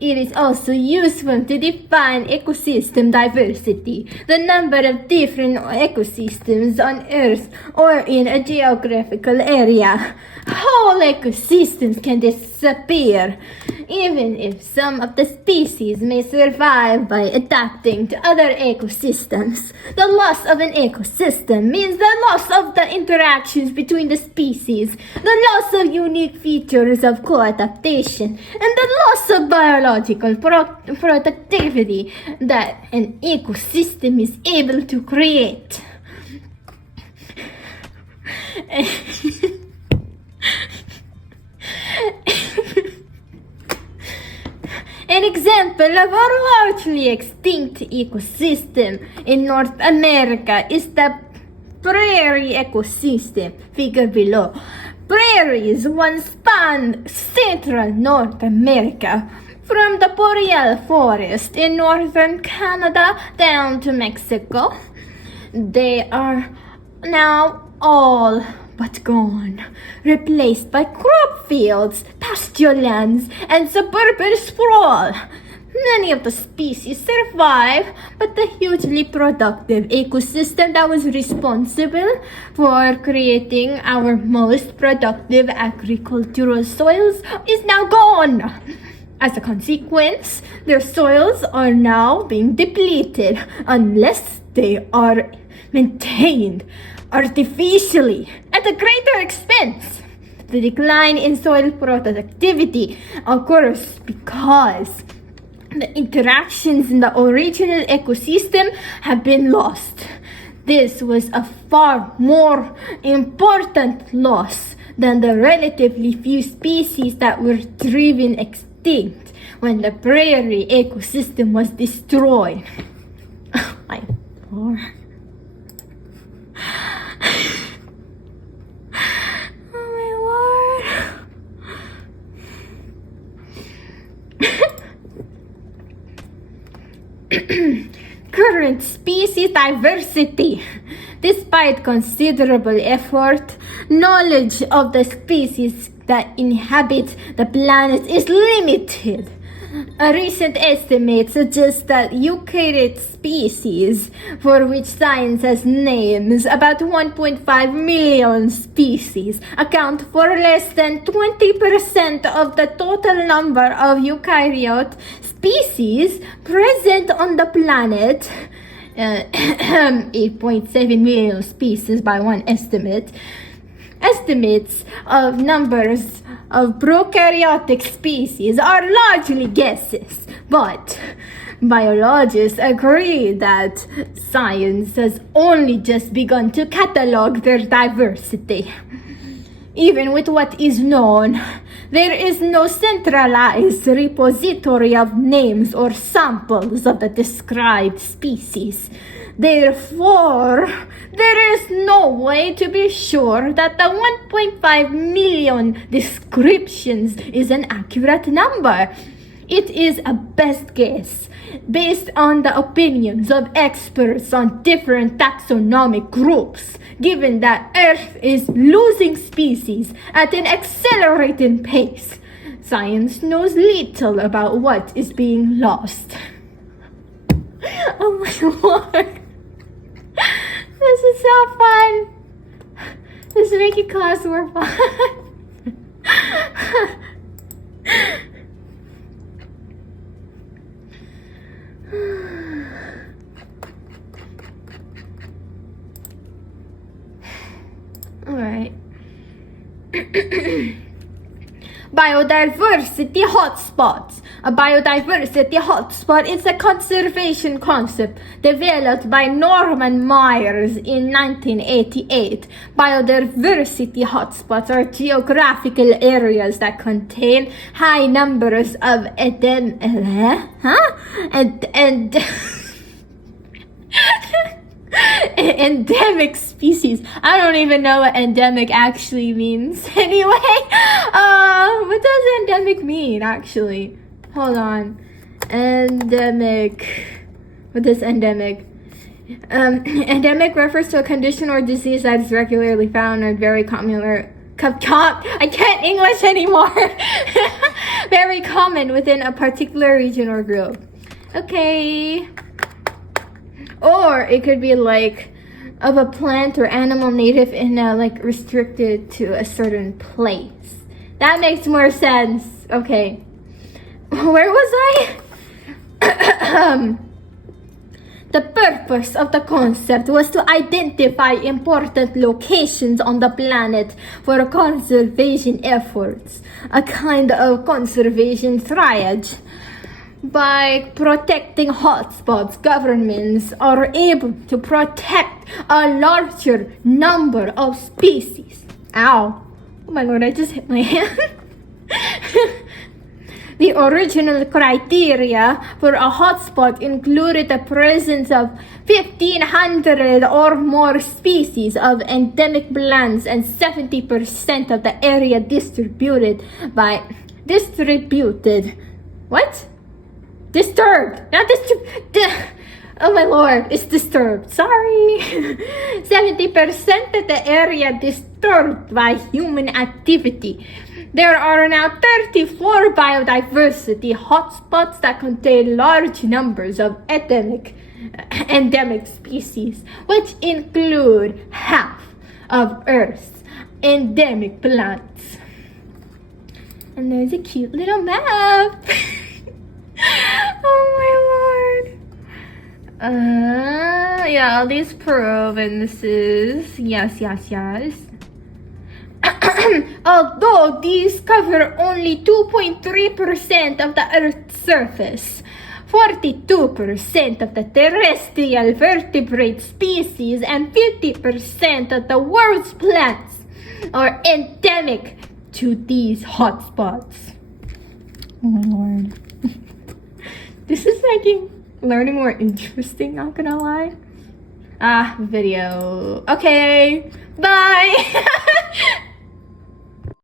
It is also useful to define ecosystem diversity, the number of different ecosystems on Earth or in a geographical area. Whole ecosystems can disappear, even if some of the species may survive by adapting to other ecosystems. The loss of an ecosystem means the loss of the interactions between the species, the loss of unique features of co-adaptation, and the loss of biological productivity that an ecosystem is able to create. An example of a largely extinct ecosystem in North America is the prairie ecosystem, figure below. Prairies once spanned central North America, from the boreal forest in northern Canada down to Mexico. They are now all but gone, replaced by crop fields, pasture lands, and suburban sprawl. Many of the species survive, but the hugely productive ecosystem that was responsible for creating our most productive agricultural soils is now gone. As a consequence, their soils are now being depleted unless they are maintained artificially at a greater expense. The decline in soil productivity occurs because the interactions in the original ecosystem have been lost. This was a far more important loss than the relatively few species that were driven extinct when the prairie ecosystem was destroyed. My Lord. Current species diversity. Despite considerable effort, knowledge of the species that inhabit the planet is limited. A recent estimate suggests that eukaryote species, for which science has names, about 1.5 million species, account for less than 20% of the total number of eukaryote species present on the planet. 8.7 million species by one estimate. Estimates of numbers of prokaryotic species are largely guesses, but biologists agree that science has only just begun to catalog their diversity. Even with what is known, there is no centralized repository of names or samples of the described species. Therefore, there is no way to be sure that the 1.5 million descriptions is an accurate number. It is a best guess based on the opinions of experts on different taxonomic groups, given that Earth is losing species at an accelerating pace. Science knows little about what is being lost. Oh my Lord. This is so fun. This Mickey class were fun. All right. Biodiversity hotspots. A biodiversity hotspot is a conservation concept developed by Norman Myers in 1988. Biodiversity hotspots are geographical areas that contain high numbers of endemic species. I don't even know what endemic actually means. Anyway, what does endemic mean actually? Hold on. Endemic. What is endemic? Endemic refers to a condition or disease that is regularly found and very I can't English anymore. Very common within a particular region or group. Okay. Or it could be like of a plant or animal native in a like restricted to a certain place. That makes more sense. Okay. Where was I? The purpose of the concept was to identify important locations on the planet for conservation efforts, a kind of conservation triage. By protecting hotspots, governments are able to protect a larger number of species. Ow. Oh my lord, I just hit my hand. The original criteria for a hotspot included the presence of 1,500 or more species of endemic plants and 70% of the area distributed. Disturbed. Not disturbed. Oh my lord, it's disturbed. Sorry. 70% of the area disturbed by human activity. There are now 34 biodiversity hotspots that contain large numbers of endemic species, which include half of Earth's endemic plants. And there's a cute little map. Oh my lord. Yeah, all these provinces. Yes. Although these cover only 2.3% of the Earth's surface, 42% of the terrestrial vertebrate species and 50% of the world's plants are endemic to these hotspots. Oh my lord. This is making learning more interesting, not gonna lie. Video. Okay, bye.